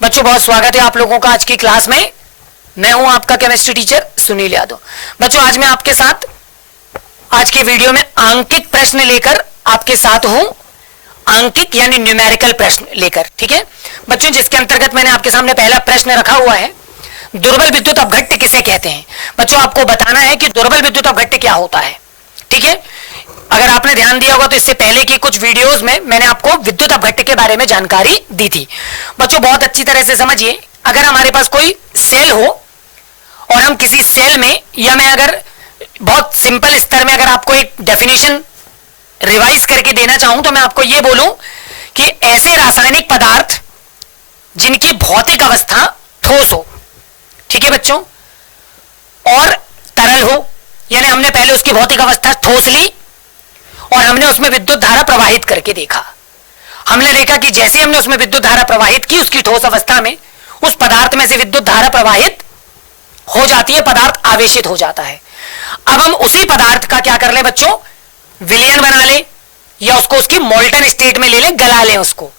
बच्चों बहुत स्वागत है आप लोगों का आज की क्लास में। मैं हूं आपका केमिस्ट्री टीचर सुनील यादव। बच्चों आज मैं आपके साथ आज के वीडियो में आंकिक प्रश्न लेकर आपके साथ हूं, आंकिक यानी न्यूमेरिकल प्रश्न लेकर। ठीक है बच्चों, जिसके अंतर्गत मैंने आपके सामने पहला प्रश्न रखा हुआ है, दुर्बल विद्युत अपघट्य किसे कहते हैं। बच्चों आपको बताना है कि दुर्बल विद्युत अपघट्य क्या होता है। ठीक है, अगर आपने ध्यान दिया होगा तो इससे पहले की कुछ वीडियोस में मैंने आपको विद्युत अपघट्य के बारे में जानकारी दी थी। बच्चों बहुत अच्छी तरह से समझिए, अगर हमारे पास कोई सेल हो और हम किसी सेल में, या मैं अगर बहुत सिंपल स्तर में अगर आपको एक डेफिनेशन रिवाइज करके देना चाहूं तो मैं आपको यह बोलूं कि ऐसे रासायनिक पदार्थ जिनकी भौतिक अवस्था ठोस हो, ठीक है बच्चों, और तरल हो, यानी हमने पहले उसकी भौतिक अवस्था ठोस ली और हमने उसमें विद्युत धारा प्रवाहित करके देखा। हमने देखा कि जैसे हमने उसमें विद्युत धारा प्रवाहित की, उसकी ठोस अवस्था में उस पदार्थ में से विद्युत धारा प्रवाहित हो जाती है, पदार्थ आवेशित हो जाता है। अब हम उसी पदार्थ का क्या कर ले बच्चों, विलयन बना ले या उसको उसकी मोल्टन स्टेट में ले ले, गला ले उसको,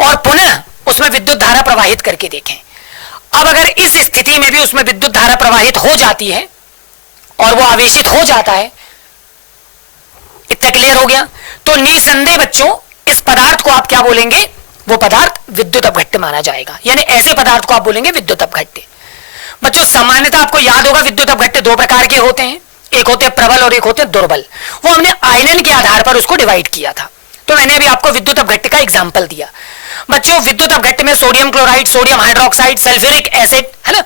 और पुनः उसमें विद्युत धारा प्रवाहित करके देखें। अब अगर इस स्थिति में भी उसमें विद्युत धारा प्रवाहित हो जाती है और वो आवेशित हो जाता है, इतना क्लियर हो गया, तो निसंदेह बच्चों इस पदार्थ को आप क्या बोलेंगे, वो पदार्थ विद्युत अपघट्य माना जाएगा, यानी ऐसे पदार्थ को आप बोलेंगे विद्युत अपघट्य। बच्चों सामान्यतः आपको याद होगा विद्युत अपघट्य दो प्रकार के होते हैं, एक होते हैं प्रबल और एक होते हैं दुर्बल। वो हमने आयनन के आधार पर उसको डिवाइड किया था, तो मैंने अभी आपको विद्युत अपघट्य का एग्जाम्पल दिया। बच्चों विद्युत अपघट्य में sodium chloride, sodium hydroxide, sulphuric acid, है ना,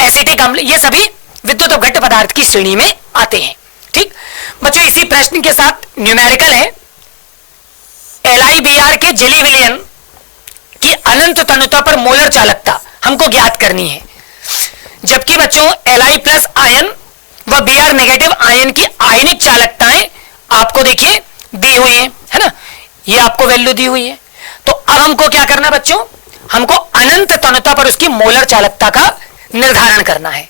एसिटिक अम्ल, ये सभी विद्युत अपघट्य पदार्थ की श्रेणी में आते हैं। ठीक बच्चों, इसी प्रश्न के साथ न्यूमेरिकल है, LiBr के जलीय विलयन की अनंत तनुता पर मोलर चालकता हमको ज्ञात करनी है। जबकि बच्चों Li प्लस आयन व Br नेगेटिव आयन की आयनिक चालकताएं आपको देखिए दी हुई है ना, ये आपको वैल्यू दी हुई है। तो अब हमको क्या करना बच्चों, हमको अनंत तनुता पर उसकी मोलर चालकता का निर्धारण करना है।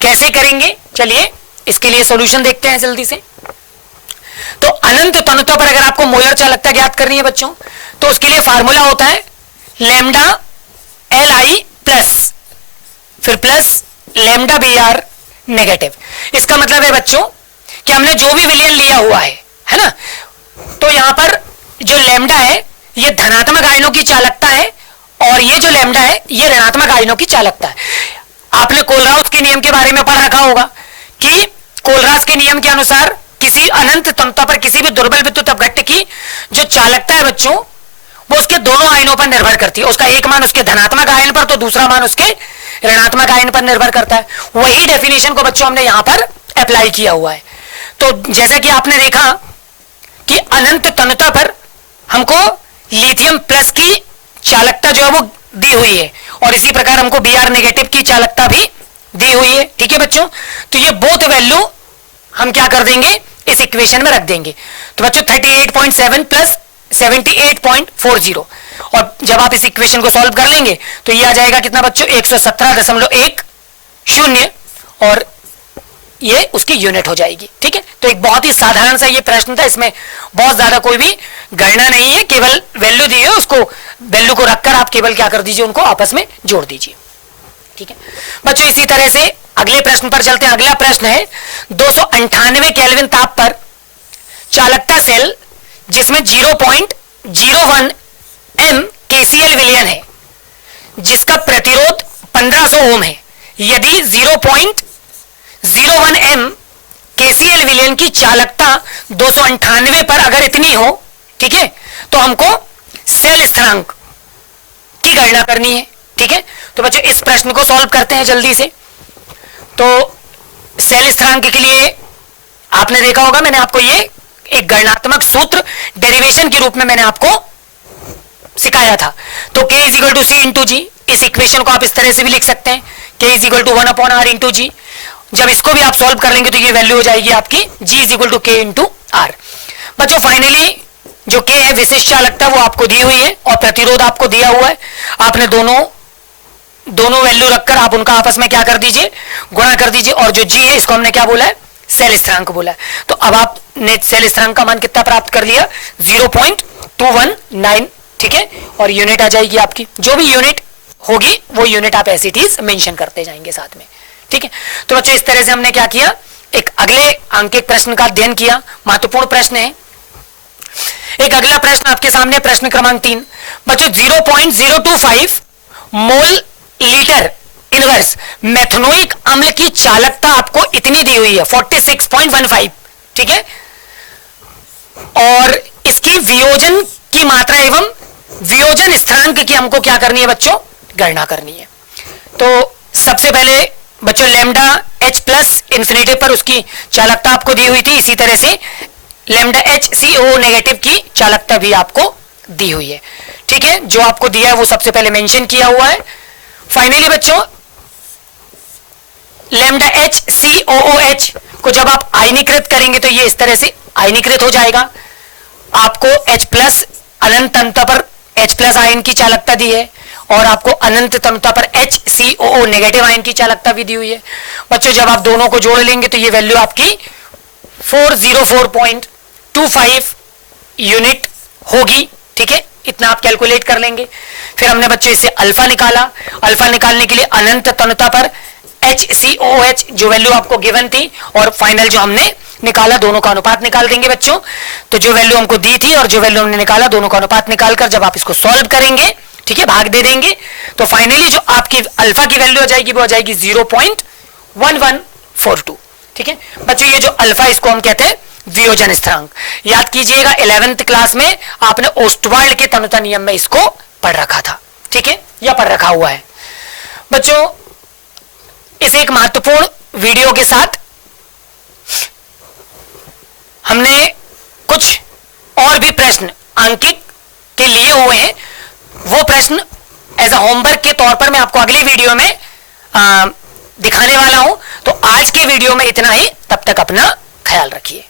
कैसे करेंगे, चलिए इसके लिए सॉल्यूशन देखते हैं जल्दी से। तो अनंत तनुता पर अगर आपको मोलर चालकता ज्ञात करनी है बच्चों, तो उसके लिए फार्मूला होता है लैम्डा Li प्लस, फिर प्लस लैम्डा Br नेगेटिव। इसका मतलब है बच्चों कि हमने जो भी विलयन लिया हुआ है ना, तो यहां पर जो लैम्डा है ये धनात्मक आयनों की चालकता है और ये जो लैम्डा है ये ऋणात्मक आयनों की चालकता है। आपने कोलराउस के नियम के बारे में पढ़ रखा होगा कि कोलरास के नियम के अनुसार किसी अनंत तनुता पर किसी भी दुर्बल विद्युत अपघट्य की जो चालकता है बच्चों, वो उसके दोनों आयनों पर निर्भर करती है। उसका एक मान उसके धनात्मक आयन पर तो दूसरा मान उसके ऋणात्मक आयन पर निर्भर करता है। वही डेफिनेशन को बच्चों हमने यहां पर अप्लाई किया हुआ है। तो जैसा कि आपने देखा कि अनंत तनुता पर हमको लिथियम प्लस की चालकता जो है वो दी हुई है और इसी प्रकार हमको Br नेगेटिव की चालकता भी दी हुई है। ठीक है बच्चों, तो ये बोथ वैल्यू हम क्या कर देंगे, इस इक्वेशन में रख देंगे। तो बच्चों 38.7 प्लस 78.40, और जब आप इस इक्वेशन को सॉल्व कर लेंगे तो ये आ जाएगा कितना बच्चों, 117.10 और ये उसकी यूनिट हो जाएगी। ठीक है, तो एक बहुत ही साधारण सा ये प्रश्न था, इसमें बहुत ज्यादा कोई भी गणना नहीं है, केवल वैल्यू दी है, उसको वैल्यू को रखकर आप केवल क्या कर दीजिए, उनको आपस में जोड़ दीजिए। ठीक है बच्चों, इसी तरह से अगले प्रश्न पर चलते हैं। अगला प्रश्न है 298 केल्विन ताप पर चालकता सेल जिसमें 0.01 m KCl विलयन है, जिसका प्रतिरोध 1500 ओम है। यदि 0.01 m KCl विलयन की चालकता 298 पर अगर इतनी हो, ठीक है, तो हमको सेल स्थिरांक की गणना करनी है। ठीक है, तो बच्चों इस प्रश्न को सॉल्व करते हैं जल्दी से। तो सेल स्थिरांक के लिए आपने देखा होगा, मैंने आपको ये एक गणनात्मक सूत्र डेरिवेशन के रूप में मैंने आपको सिखाया था। तो K = C × G, इस इक्वेशन को आप इस तरह से भी लिख सकते हैं, K = 1/r × G। जब इसको भी आप सॉल्व कर लेंगे तो ये वैल्यू हो जाएगी आपकी G = K × R। बच्चों फाइनली जो K है विशिष्ट चालकता वो आपको दी हुई है और प्रतिरोध आपको दिया हुआ है। आपने दोनों वैल्यू रखकर आप उनका आपस में क्या कर दीजिए, गुणा कर दीजिए, और जो G है इसको हमने क्या बोला है, सेल स्थिरांक बोला है। तो अब आपने सेल स्थिरांक का मान कितना प्राप्त कर लिया, 0.219। ठीक है, और यूनिट आ जाएगी आपकी, जो भी यूनिट होगी वो यूनिट आप ऐसी चीज मेंशन करते जाएंगे साथ में। ठीक है, तो बच्चों इस तरह से हमने क्या किया, एक अगले अंकित प्रश्न का अध्ययन किया, महत्वपूर्ण प्रश्न है। एक अगला प्रश्न आपके सामने, प्रश्न क्रमांक 3 बच्चों, 0.025 मोल लीटर इनवर्स मेथनोइक अम्ल की चालकता आपको इतनी दी हुई है 46.15। ठीक है, और इसकी वियोजन की मात्रा एवं वियोजन स्थिरांक की हमको क्या करनी है बच्चों, गणना करनी है। तो सबसे पहले बच्चों लेमडा H प्लस इंफिनिटी पर उसकी चालकता आपको दी हुई थी, इसी तरह से लेमडा HCO नेगेटिव की चालकता भी आपको दी हुई है। ठीक है, जो आपको दिया है वो सबसे पहले मेंशन किया हुआ है। फाइनली बच्चों लेमडा HCOOH को जब आप आयनीकृत करेंगे तो ये इस तरह से आयनीकृत हो जाएगा। आपको H प्लस अनंत तनुता पर H प्लस आयन की चालकता दी है और आपको अनंत तनुता पर HCOO नेगेटिव आयन की चालकता भी दी हुई है। बच्चों जब आप दोनों को जोड़ लेंगे तो ये वैल्यू आपकी 404.25 यूनिट होगी। ठीक है, इतना आप कैलकुलेट कर लेंगे। फिर हमने बच्चों इससे अल्फा निकाला, अल्फा निकालने के लिए अनंत तनुता पर HCOOH जो वैल्यू आपको गिवन थी और फाइनल जो हमने निकाला, दोनों का अनुपात निकाल देंगे बच्चों। तो जो वैल्यू हमको दी थी और जो वैल्यू हमने निकाला, दोनों का अनुपात निकालकर जब आप इसको सॉल्व करेंगे, ठीक है, भाग दे देंगे, तो फाइनली जो आपकी अल्फा की वैल्यू हो जाएगी वो हो जाएगी 0.1142। ठीक है बच्चों, ये जो अल्फा इसको हम कहते हैं वियोजन स्थिरांक। याद कीजिएगा 11th क्लास में आपने ओस्टवाल्ड के तनुता नियम में इसको पढ़ रखा था। ठीक है, या पढ़ रखा हुआ है बच्चों। इस एक महत्वपूर्ण वीडियो के साथ हमने कुछ और भी प्रश्न अंकित के लिए हुए हैं, वो प्रश्न एज अ होमवर्क के तौर पर मैं आपको अगली वीडियो में दिखाने वाला हूं। तो आज के वीडियो में इतना ही, तब तक अपना ख्याल रखिए।